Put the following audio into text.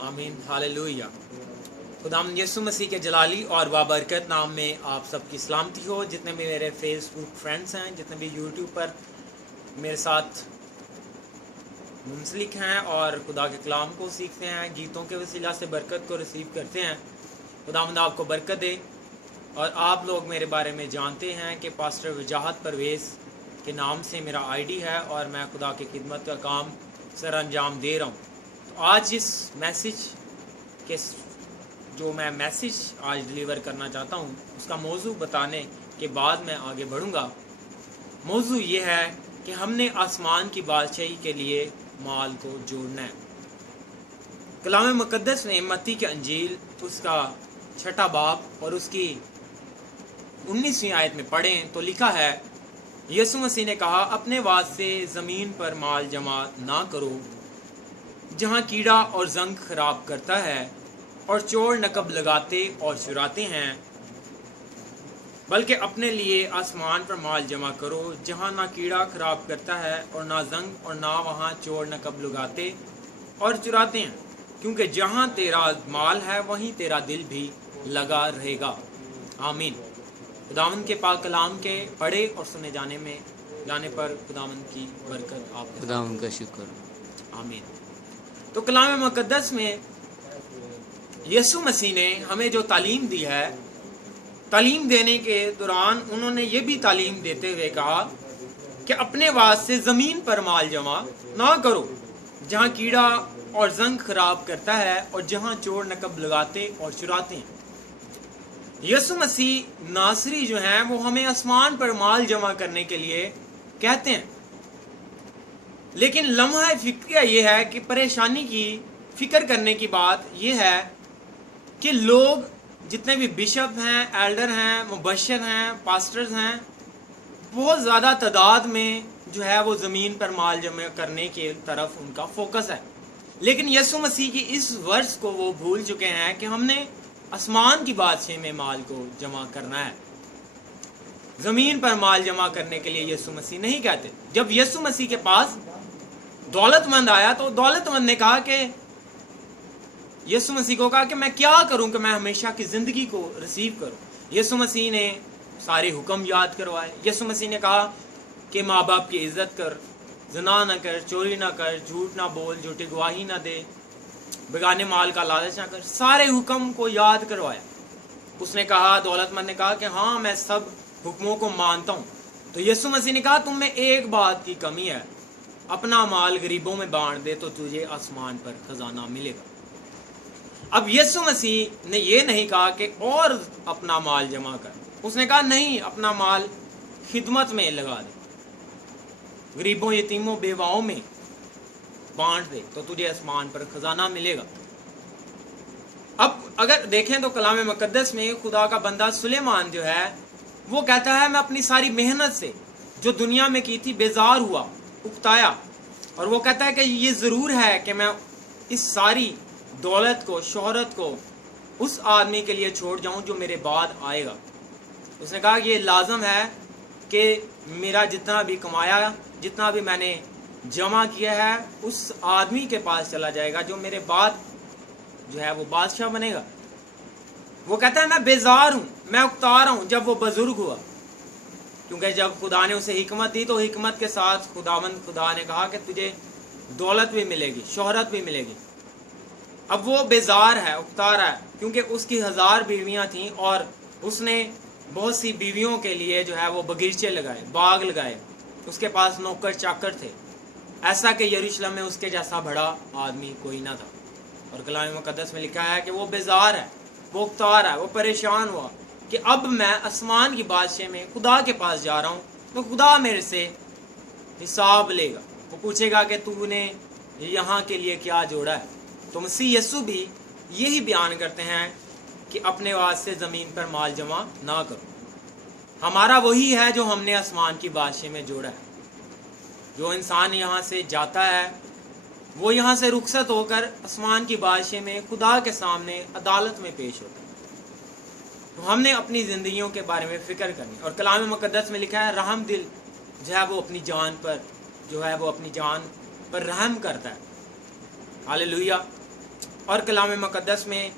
आमीन, हालेलुया। खुदाम यीशु मसीह के जलाली और बाबरकत नाम में आप सबकी सलामती हो। जितने भी मेरे फेसबुक फ्रेंड्स हैं, जितने भी यूट्यूब पर मेरे साथ मुंसलिक हैं और खुदा के कलाम को सीखते हैं, गीतों के वसीला से बरकत को रिसीव करते हैं, खुदावंद आपको बरकत दे। और आप लोग मेरे बारे में जानते हैं कि पास्टर वजाहत परवेज़ के नाम से मेरा आईडी है और मैं खुदा की खिदमत का काम सर अंजाम दे रहा हूँ। तो आज इस मैसेज के जो मैं मैसेज आज डिलीवर करना चाहता हूँ उसका मौजू बताने के बाद मैं आगे बढ़ूँगा। मौजू ये है कि हमने आसमान की बादशाही के लिए माल को जोड़ना है। कलाम मुकद्दस में मत्ती के अंजील उसका 6 बाब और उसकी 19वीं आयत में पढ़ें तो लिखा है, यीशु मसीह ने कहा, अपने वास्ते ज़मीन पर माल जमा ना करो जहाँ कीड़ा और जंग खराब करता है और चोर नकब लगाते और चुराते हैं, बल्कि अपने लिए आसमान पर माल जमा करो जहाँ ना कीड़ा खराब करता है और ना जंग और ना वहाँ चोर नकब लगाते और चुराते हैं, क्योंकि जहाँ तेरा माल है वहीं तेरा दिल भी लगा रहेगा। आमीन। खुदावंद के पाक कलाम के पढ़े और सुने जाने पर खुदावंद की बरकत आप खुदावंद का शुक्र। आमीन। तो कलाम मुकद्दस में यीशु मसीह ने हमें जो तालीम दी है, तालीम देने के दौरान उन्होंने ये भी तालीम देते हुए कहा कि अपने वास्ते ज़मीन पर माल जमा ना करो जहाँ कीड़ा और जंग खराब करता है और जहाँ चोर नकब लगाते और चुराते हैं। यीशु मसीह नासरी जो हैं वो हमें आसमान पर माल जमा करने के लिए कहते हैं, लेकिन लम्हा फिक्रिया ये है कि परेशानी की फिक्र करने की बात यह है कि लोग जितने भी बिशप हैं, एल्डर हैं, मुबशर हैं, पास्टर्स हैं, बहुत ज़्यादा तादाद में जो है वो ज़मीन पर माल जमा करने के तरफ उनका फोकस है। लेकिन यीशु मसीह की इस वर्ष को वो भूल चुके हैं कि हमने आसमान की बादशाही में माल को जमा करना है। ज़मीन पर माल जमा करने के लिए यीशु मसीह नहीं कहते। जब यीशु मसीह के पास दौलतमंद आया तो दौलतमंद ने कहा कि यीशु मसीह को कहा कि मैं क्या करूं कि मैं हमेशा की ज़िंदगी को रिसीव करूं। यीशु मसीह ने सारे हुक्म याद करवाए। यीशु मसीह ने कहा कि माँ बाप की इज्जत कर, ज़िना न कर, चोरी ना कर, झूठ ना बोल, झूठी गवाही ना दे, बेगाने माल का लालच ना कर। सारे हुक्म को याद करवाया। उसने कहा, दौलतमंद ने कहा कि हाँ मैं सब हुक्मों को मानता हूँ। तो यीशु मसीह ने कहा तुम में एक बात की कमी है, अपना माल गरीबों में बांट दे तो तुझे आसमान पर खजाना मिलेगा। अब यीशु मसीह ने ये नहीं कहा कि और अपना माल जमा कर, उसने कहा नहीं, अपना माल खिदमत में लगा दे, गरीबों, यतीमों, बेवाओं में बांट दे तो तुझे आसमान पर खजाना मिलेगा। अब अगर देखें तो कलाम मुकद्दस में खुदा का बंदा सुलेमान जो है वो कहता है मैं अपनी सारी मेहनत से जो दुनिया में की थी बेजार हुआ, उकताया, और वो कहता है कि ये ज़रूर है कि मैं इस सारी दौलत को, शोहरत को उस आदमी के लिए छोड़ जाऊं जो मेरे बाद आएगा। उसने कहा ये लाजम है कि मेरा जितना भी कमाया, जितना भी मैंने जमा किया है उस आदमी के पास चला जाएगा जो मेरे बाद जो है वो बादशाह बनेगा। वो कहता है मैं बेजार हूँ, मैं उकता रहा हूँ। जब वो बुजुर्ग हुआ, क्योंकि जब खुदा ने उसे हिकमत दी तो हिकमत के साथ खुदा ने कहा कि तुझे दौलत भी मिलेगी, शोहरत भी मिलेगी। अब वो बेजार है, उकता रहा है, क्योंकि उसकी 1000 बीवियाँ थीं और उसने बहुत सी बीवियों के लिए जो है वो बगीचे लगाए, बाग लगाए। उसके पास नौकर चाकर थे, ऐसा कि यरूशलेम में उसके जैसा बड़ा आदमी कोई ना था। और कलाम मुकद्दस में लिखा है कि वो बेजार है, वो उकता रहा है, वो परेशान हुआ कि अब मैं आसमान की बादशाही में खुदा के पास जा रहा हूँ तो खुदा मेरे से हिसाब लेगा। वो पूछेगा कि तूने यहाँ के लिए क्या जोड़ा है। तो मसीह यीशु भी यही बयान करते हैं कि अपने वास्ते ज़मीन पर माल जमा ना करो। हमारा वही है जो हमने आसमान की बादशाही में जोड़ा है। जो इंसान यहाँ से जाता है वो यहाँ से रुखसत होकर आसमान की बादशाही में खुदा के सामने अदालत में पेश होता है। तो हमने अपनी ज़िंदगियों के बारे में फ़िक्र करनी। और कलाम मुकद्दस में लिखा है रहम दिल जो है वो अपनी जान पर रहम करता है। हालेलुया। اور کلام مقدس میں